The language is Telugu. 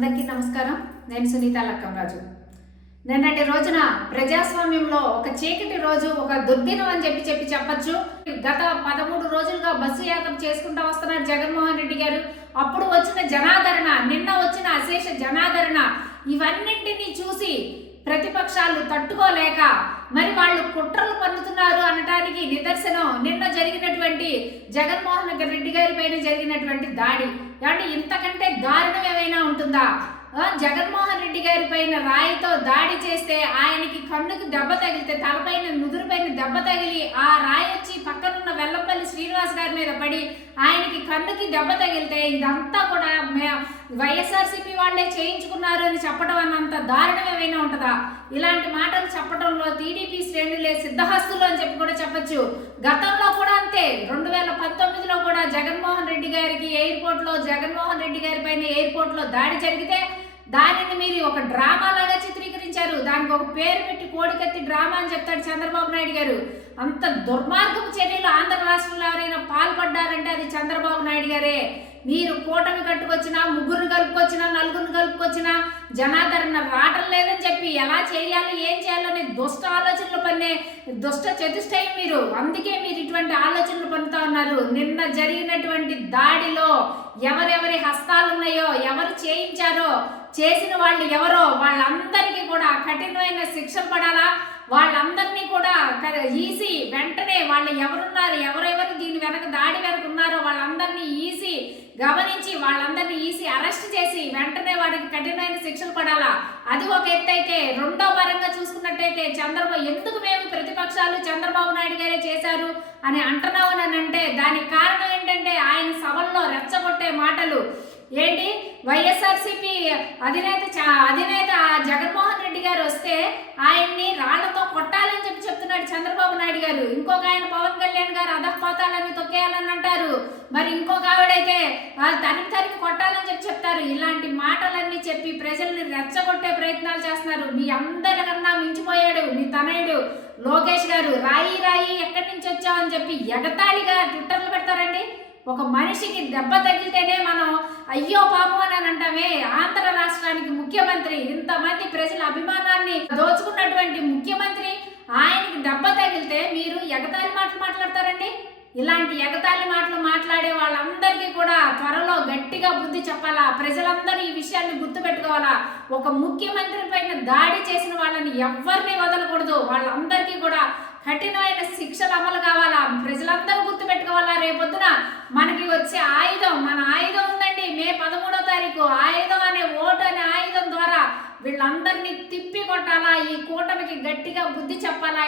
అందరికీ నమస్కారం. నేను సునీత లక్కంరాజు. నిన్నటి రోజున ప్రజాస్వామ్యంలో ఒక చీకటి రోజు, ఒక దుర్దినం అని చెప్పచ్చు. గత 13 రోజులుగా బస్సు యాత్ర చేసుకుంటూ వస్తున్నారు జగన్మోహన్ రెడ్డి గారు. అప్పుడు వచ్చిన జనాదరణ, నిన్న వచ్చిన అశేష జనాదరణ, ఇవన్నింటినీ చూసి ప్రతిపక్షాలు తట్టుకోలేక మరి వాళ్ళు కుట్రలు పన్నుతున్నారు అనటానికి నిదర్శనం నిన్న జరిగినటువంటి జగన్మోహన్ రెడ్డి గారి పైన జరిగినటువంటి దాడి. అంటే ఇంతకంటే దారుణం ఏమైనా ఉంటుందా? జగన్మోహన్ రెడ్డి గారి పైన రాయితో దాడి చేస్తే ఆయనకి కన్నుకు దెబ్బ తగిలితే, తలపైన నుదురుపైన దెబ్బ తగిలి ఆ రాయి వచ్చి పక్కనున్న వెల్లంపల్లి శ్రీనివాస్ గారి మీద పడి ఆయనకి కన్నుకి దెబ్బ తగిలితే ఇదంతా కూడా వైఎస్ఆర్సీపీ వాళ్ళే చేయించుకున్నారు అని చెప్పడం అన్నంత దారుణం ఏమైనా ఉంటుందా? ఇలాంటి మాటలు చెప్పడంలో టీడీపీ శ్రేణులే సిద్ధహస్తులు అని చెప్పి కూడా చెప్పచ్చు. గతంలో కూడా అంతే. 2019లో కూడా జగన్మోహన్ రెడ్డి గారికి జగన్మోహన్ రెడ్డి గారి పైన ఎయిర్పోర్ట్లో దాడి జరిగితే దానిని మీరు ఒక డ్రామా లాగా చిత్రీకరించారు. దానికి ఒక పేరు పెట్టి కోడికత్తి డ్రామా అని చెప్తాడు చంద్రబాబు నాయుడు గారు. అంత దుర్మార్గపు చర్యలు ఆంధ్ర రాష్ట్రంలో ఎవరైనా పాల్పడ్డారంటే అది చంద్రబాబు నాయుడు గారే. మీరు కూటమి కట్టుకొచ్చినా, ముగ్గురిని కలుపుకొచ్చినా, నలుగురిని కలుపుకొచ్చినా జనాదరణ రావటం లేదని చెప్పి ఎలా చేయాలి, ఏం చేయాలని దుష్ట ఆలోచనలు పన్నే దుష్ట చతుష్టయం మీరు. అందుకే మీరు ఇటువంటి ఆలోచనలు పన్నుతా ఉన్నారు. నిన్న జరిగినటువంటి దాడిలో ఎవరెవరి హస్తాలు ఉన్నాయో, ఎవరు చేయించారో, చేసిన వాళ్ళు ఎవరో వాళ్ళందరికీ కూడా కఠినమైన శిక్షలు పడాలా. వాళ్ళందరినీ కూడా ఈసీ వెంటనే వాళ్ళు ఎవరున్నారు, ఎవరెవరు దీని వెనక దాడి వెనక ఉన్నారో వాళ్ళందరినీ ఈసీ గమనించి వాళ్ళందరినీ ఈసీ అరెస్ట్ చేసి వెంటనే వారికి కఠినమైన శిక్షలు పడాలా. అది ఒక ఎత్తు అయితే, రెండో పరంగా చూసుకున్నట్టయితే ఎందుకు మేము ప్రతిపక్షాలు చంద్రబాబు నాయుడు గారే చేశారు అని అంటున్నావు అని అంటే దానికి కారణం ఏంటంటే ఆయన సభల్లో రెచ్చగొట్టే మాటలు ఏంటి. వైఎస్ఆర్సీపీ అధినేత జగన్మోహన్ రెడ్డి గారు వస్తే ఆయన్ని రాళ్లతో కొట్టాలని చెప్పి చెప్తున్నాడు చంద్రబాబు నాయుడు గారు. ఇంకొక ఆయన పవన్ కళ్యాణ్ గారు అధపాతాలని తొక్కేయాలని అంటారు. మరి ఇంకొక ఆవిడైతే తరిమి కొట్టాలని చెప్పి చెప్తారు. ఇలాంటి మాటలన్నీ చెప్పి ప్రజల్ని రెచ్చగొట్టే ప్రయత్నాలు చేస్తున్నారు. మీ అందరికన్నా మించిపోయాడు మీ తనయుడు లోకేష్ గారు. రాయి ఎక్కడి నుంచి వచ్చావని చెప్పి ఎగతాళిగా ట్విట్టర్లు పెడతారండి. ఒక మనిషికి దెబ్బ తగిలితేనే మనం అయ్యో పాపం అని అంటామే. ఆంధ్ర రాష్ట్రానికి ముఖ్యమంత్రి, ఇంతమంది ప్రజల అభిమానాన్ని దోచుకున్నటువంటి ముఖ్యమంత్రి, ఆయనకి దెబ్బ తగిలితే మీరు ఎగతాళి మాటలు మాట్లాడతారండి. ఇలాంటి ఎగతాళి మాటలు మాట్లాడే వాళ్ళందరికీ కూడా త్వరలో గట్టిగా బుద్ధి చెప్పాలా. ప్రజలందరూ ఈ విషయాన్ని గుర్తుపెట్టుకోవాలా. ఒక ముఖ్యమంత్రి పైన దాడి చేసిన వాళ్ళని ఎవరిని వదలకూడదు. వాళ్ళందరికీ కూడా కఠినమైన శిక్షలు అమలు కావాలా. ప్రజలందరూ గుర్తుపెట్టుకోవాలా. రేపొద్దున మనకి వచ్చే ఆయుధం, మన ఆయుధం ఉందండి. మే 13వ తారీఖు ఆయుధం అనే ఓటు అనే ఆయుధం ద్వారా వీళ్ళందరినీ తిప్పి కొట్టాలా. ఈ కూటమికి గట్టిగా బుద్ధి చెప్పాలా.